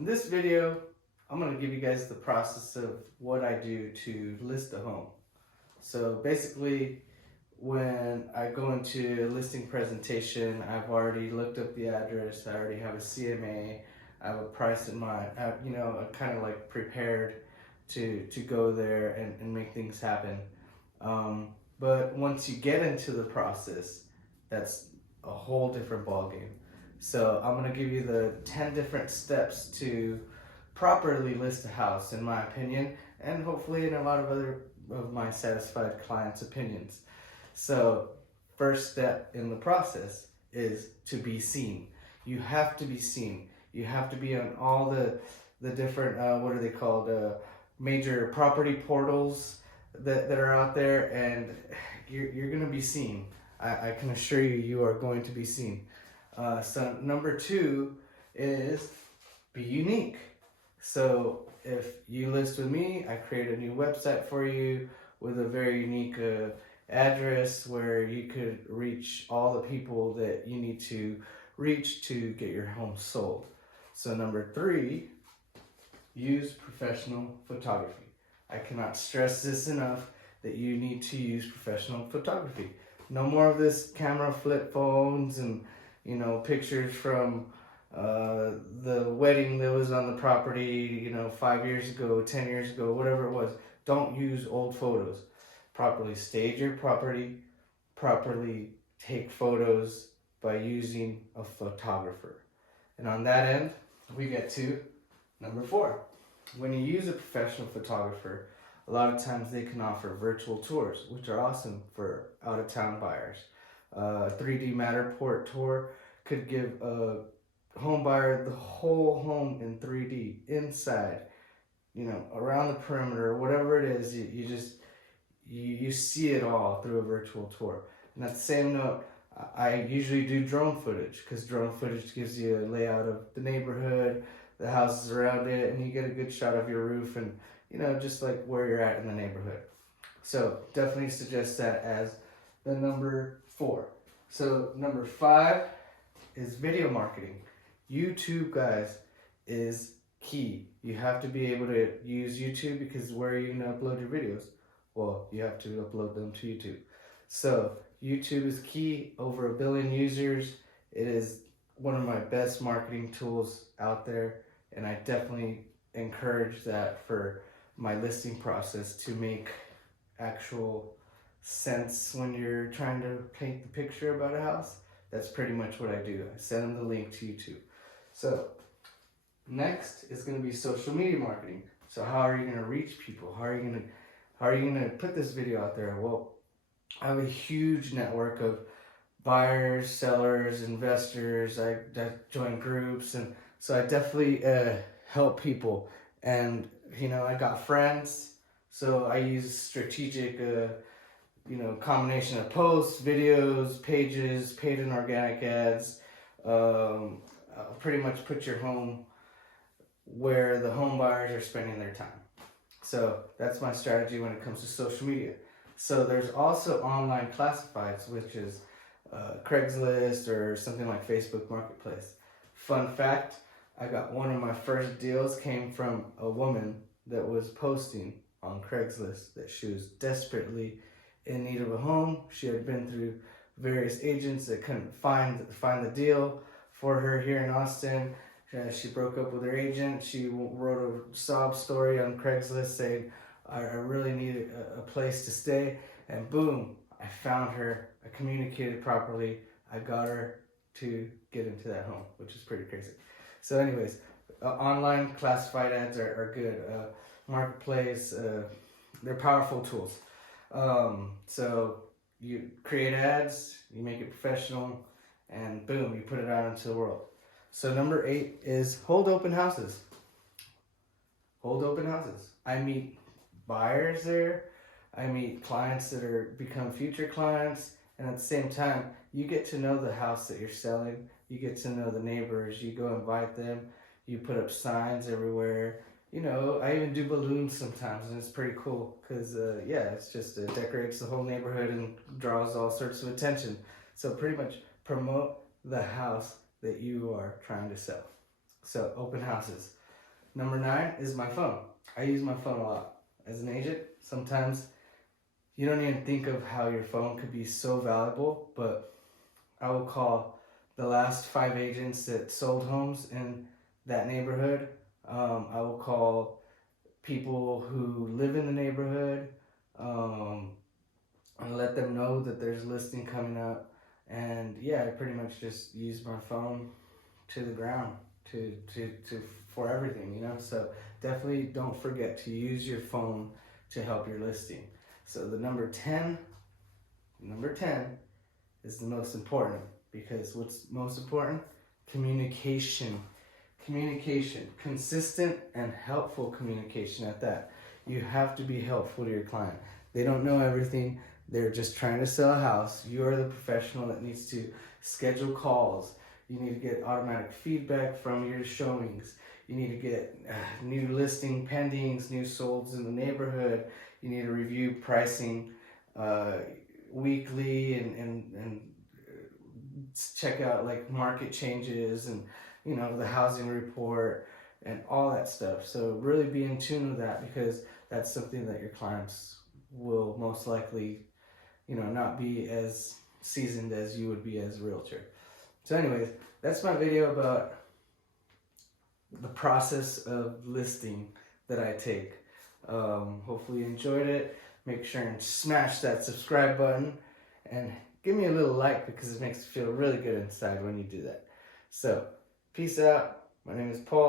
In this video, I'm going to give you guys the process of what I do to list a home. So basically, when I go into a listing presentation, I've already looked up the address, I already have a CMA, I have a price in mind, I'm kind of like prepared to go there and make things happen. But once you get into the process, that's a whole different ballgame. So I'm gonna give you the 10 different steps to properly list a house, in my opinion, and hopefully in a lot of other of my satisfied clients' opinions. So first step in the process is to be seen. You have to be seen. You have to be on all the different what are they called, major property portals that are out there, and you're gonna be seen. I can assure you, you are going to be seen. So number two is be unique. So if you list with me, I create a new website for you with a very unique address where you could reach all the people that you need to reach to get your home sold. So number three, use professional photography. I cannot stress this enough that you need to use professional photography. No more of this camera flip phones and pictures from the wedding that was on the property 5 years ago, 10 years ago, whatever it was. Don't use old photos. Properly stage your property, properly take photos by using a photographer. And on that end, we get to number four. When you use a professional photographer, a lot of times they can offer virtual tours, which are awesome for out-of-town buyers. 3D Matterport tour could give a home buyer the whole home in 3D, inside, around the perimeter, whatever it is. You see it all through a virtual tour. And at the same note, I usually do drone footage, because drone footage gives you a layout of the neighborhood, the houses around it, and you get a good shot of your roof and just like where you're at in the neighborhood. So definitely suggest that as the number four. So number five is video marketing. YouTube, guys, is key. You have to be able to use YouTube, because where are you going to upload your videos? Well, you have to upload them to YouTube. So YouTube is key. Over 1 billion users. It is one of my best marketing tools out there, and I definitely encourage that for my listing process to make actual sense when you're trying to paint the picture about a house. That's pretty much what I do. I send them the link to YouTube. So next is going to be social media marketing. So how are you going to reach people? How are you going to put this video out there? Well, I have a huge network of buyers, sellers, investors. I join groups, and so I definitely help people. And I got friends, so I use strategic combination of posts, videos, pages, paid and organic ads. I'll pretty much put your home where the home buyers are spending their time. So that's my strategy when it comes to social media. So there's also online classifieds, which is Craigslist or something like Facebook Marketplace. Fun fact, I got one of my first deals came from a woman that was posting on Craigslist that she was desperately in need of a home. She had been through various agents that couldn't find the deal for her here in Austin. She broke up with her agent. She wrote a sob story on Craigslist saying, I really need a place to stay. And boom, I found her. I communicated properly. I got her to get into that home, which is pretty crazy. So anyways, online classified ads are good. Marketplace, they're powerful tools. So you create ads, you make it professional, and boom, you put it out into the world. So number 8 is hold open houses. Hold open houses. I meet buyers there. I meet clients that are become future clients, and at the same time, you get to know the house that you're selling. You get to know the neighbors. You go invite them. You put up signs everywhere. I even do balloons sometimes, and it's pretty cool because, it's just decorates the whole neighborhood and draws all sorts of attention. So pretty much promote the house that you are trying to sell. So open houses. Number 9 is my phone. I use my phone a lot. As an agent, sometimes you don't even think of how your phone could be so valuable, but I will call the last 5 agents that sold homes in that neighborhood. I will call people who live in the neighborhood and let them know that there's a listing coming up. And yeah, I pretty much just use my phone to the ground to for everything, you know. So definitely don't forget to use your phone to help your listing. So the number 10 is the most important, because what's most important? Communication. Communication, consistent and helpful communication at that. You have to be helpful to your client. They don't know everything. They're just trying to sell a house. You are the professional that needs to schedule calls. You need to get automatic feedback from your showings. You need to get new listing pendings, new solds in the neighborhood. You need to review pricing weekly and check out like market changes and, you know, the housing report and all that stuff. So really be in tune with that, because that's something that your clients will most likely, you know, not be as seasoned as you would be as a realtor. So anyways, that's my video about the process of listing that I take. Hopefully you enjoyed it. Make sure and smash that subscribe button and give me a little like, because it makes me feel really good inside when you do that. So peace out. My name is Paul.